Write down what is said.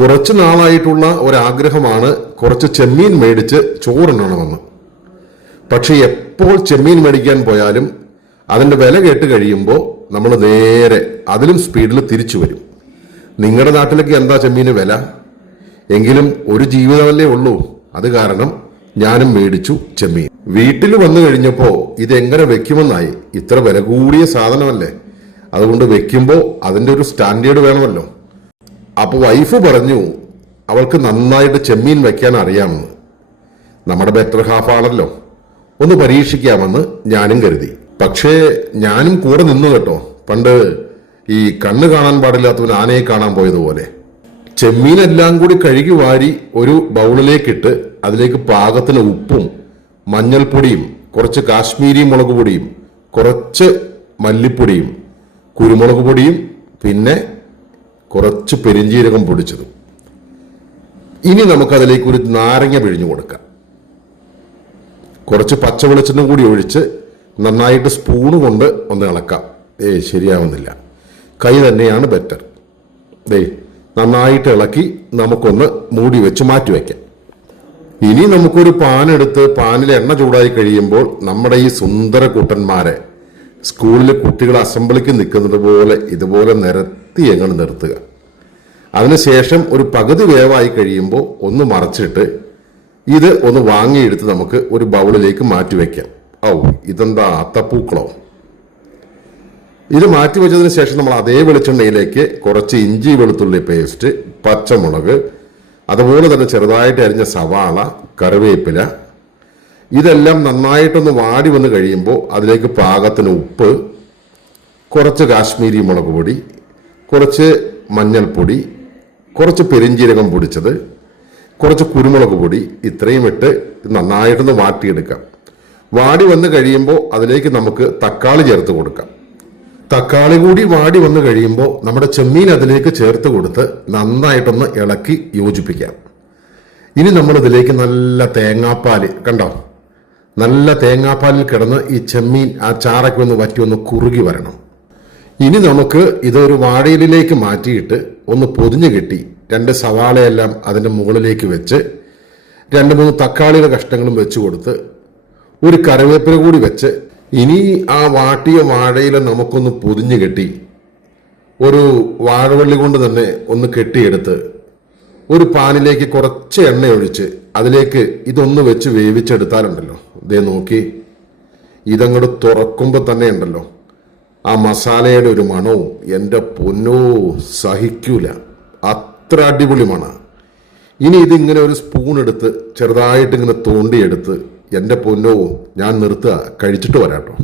കുറച്ച് നാളായിട്ടുള്ള ഒരാഗ്രഹമാണ് കുറച്ച് ചെമ്മീൻ മേടിച്ച് ചോറുണ്ണണമെന്ന്. പക്ഷെ എപ്പോൾ ചെമ്മീൻ മേടിക്കാൻ പോയാലും അതിൻ്റെ വില കേട്ട് കഴിയുമ്പോൾ നമ്മൾ നേരെ അതിലും സ്പീഡിൽ തിരിച്ചു വരും. നിങ്ങളുടെ നാട്ടിലൊക്കെ എന്താ ചെമ്മീന് വില? എങ്കിലും ഒരു ജീവിതമല്ലേ ഉള്ളൂ. അത് കാരണം ഞാനും മേടിച്ചു ചെമ്മീൻ. വീട്ടിൽ വന്നു കഴിഞ്ഞപ്പോൾ ഇതെങ്ങനെ വെക്കുമെന്നായി. ഇത്ര വില കൂടിയ സാധനമല്ലേ, അതുകൊണ്ട് വെക്കുമ്പോൾ അതിൻ്റെ ഒരു സ്റ്റാൻഡേർഡ് വേണമല്ലോ. അപ്പോൾ വൈഫ് പറഞ്ഞു അവൾക്ക് നന്നായിട്ട് ചെമ്മീൻ വെക്കാൻ അറിയാമെന്ന്. നമ്മുടെ ബെറ്റർ ഹാഫ് ആണല്ലോ, ഒന്ന് പരീക്ഷിക്കാമെന്ന് ഞാനും കരുതി. പക്ഷേ ഞാനും കൂടെ നിന്നു കേട്ടോ. പണ്ട് ഈ കണ്ണ് കാണാൻ പാടില്ലാത്തവൻ ആനയെ കാണാൻ പോയതുപോലെ. ചെമ്മീനെല്ലാം കൂടി കഴുകി വാരി ഒരു ബൗളിലേക്കിട്ട് അതിലേക്ക് പാകത്തിന് ഉപ്പും മഞ്ഞൾപ്പൊടിയും കുറച്ച് കാശ്മീരി മുളക് പൊടിയും കുറച്ച് മല്ലിപ്പൊടിയും കുരുമുളക് പൊടിയും പിന്നെ കുറച്ച് പെരിഞ്ജീരകം പൊടിച്ചതും. ഇനി നമുക്കതിലേക്ക് ഒരു നാരങ്ങ പിഴിഞ്ഞു കൊടുക്കാം. കുറച്ച് പച്ച വെളിച്ചെണ്ണ കൂടി ഒഴിച്ച് നന്നായിട്ട് സ്പൂണ് കൊണ്ട് ഒന്ന് ഇളക്കാം. ശരിയാവുന്നില്ല, കൈ തന്നെയാണ് ബെറ്റർ. നന്നായിട്ട് ഇളക്കി നമുക്കൊന്ന് മൂടി വെച്ച് മാറ്റി വയ്ക്കാം. ഇനി നമുക്കൊരു പാനെടുത്ത് പാനിൽ എണ്ണ ചൂടായി കഴിയുമ്പോൾ നമ്മുടെ ഈ സുന്ദര കുട്ടന്മാരെ സ്കൂളിലെ കുട്ടികൾ അസംബ്ലിക്ക് നിൽക്കുന്നത് പോലെ ഇതുപോലെ നിരത്തി എങ്ങനെ നിർത്തുക. അതിനുശേഷം ഒരു പകുതി വേവായി കഴിയുമ്പോൾ ഒന്ന് മറച്ചിട്ട് ഇത് ഒന്ന് വാങ്ങിയെടുത്ത് നമുക്ക് ഒരു ബൗളിലേക്ക് മാറ്റി വയ്ക്കാം. ഇതെന്താ അത്തപ്പൂക്കളോ? ഇത് മാറ്റി വെച്ചതിന് ശേഷം നമ്മൾ അതേ വെളിച്ചെണ്ണയിലേക്ക് കുറച്ച് ഇഞ്ചി വെളുത്തുള്ളി പേസ്റ്റ്, പച്ചമുളക്, അതുപോലെ തന്നെ ചെറുതായിട്ട് അരിഞ്ഞ സവാള, കറിവേപ്പില, ഇതെല്ലാം നന്നായിട്ടൊന്ന് വാടി വന്ന് കഴിയുമ്പോൾ അതിലേക്ക് പാകത്തിന് ഉപ്പ്, കുറച്ച് കാശ്മീരി മുളക് പൊടി, കുറച്ച് മഞ്ഞൾപ്പൊടി, കുറച്ച് പെരിഞ്ജീരകം പൊടിച്ചത്, കുറച്ച് കുരുമുളക് പൊടി, ഇത്രയും ഇട്ട് നന്നായിട്ടൊന്ന് വാട്ടിയെടുക്കാം. വാടി വന്ന് കഴിയുമ്പോൾ അതിലേക്ക് നമുക്ക് തക്കാളി ചേർത്ത് കൊടുക്കാം. തക്കാളി കൂടി വാടി വന്ന് കഴിയുമ്പോൾ നമ്മുടെ ചെമ്മീൻ അതിലേക്ക് ചേർത്ത് കൊടുത്ത് നന്നായിട്ടൊന്ന് ഇളക്കി യോജിപ്പിക്കാം. ഇനി നമ്മൾ ഇതിലേക്ക് നല്ല തേങ്ങാപ്പാൽ, കണ്ടോ, നല്ല തേങ്ങാപ്പാലിൽ കിടന്ന് ഈ ചെമ്മീൻ ആ ചാറയ്ക്ക് ഒന്ന് വറ്റി ഒന്ന് കുറുകി വരണം. ഇനി നമുക്ക് ഇതൊരു വാഴയിലേക്ക് മാറ്റിയിട്ട് ഒന്ന് പൊതിഞ്ഞു കെട്ടി 2 സവാളയെല്ലാം അതിൻ്റെ മുകളിലേക്ക് വെച്ച് 2-3 തക്കാളിയുടെ കഷ്ണങ്ങളും വെച്ച് കൊടുത്ത് ഒരു കറിവേപ്പില കൂടി വെച്ച് ഇനി ആ വാട്ടിയ വാഴയില നമുക്കൊന്ന് പൊതിഞ്ഞു കെട്ടി ഒരു വാഴവള്ളി കൊണ്ട് തന്നെ ഒന്ന് കെട്ടിയെടുത്ത് ഒരു പാനിലേക്ക് കുറച്ച് എണ്ണ ഒഴിച്ച് അതിലേക്ക് ഇതൊന്ന് വെച്ച് വേവിച്ചെടുത്താലുണ്ടല്ലോ, നോക്കി, ഇതങ്ങോട്ട് തുറക്കുമ്പോൾ തന്നെ ഉണ്ടല്ലോ ആ മസാലയുടെ ഒരു മണവും എൻ്റെ പൊന്നോ സഹിക്കൂല, അത്ര അടിപൊളി മണം. ഇനി ഇതിങ്ങനെ ഒരു സ്പൂൺ എടുത്ത് ചെറുതായിട്ട് ഇങ്ങനെ തോണ്ടിയെടുത്ത് എൻ്റെ പൊന്നോ ഞാൻ നിർത്തുക, കഴിച്ചിട്ട് വരാട്ടോ.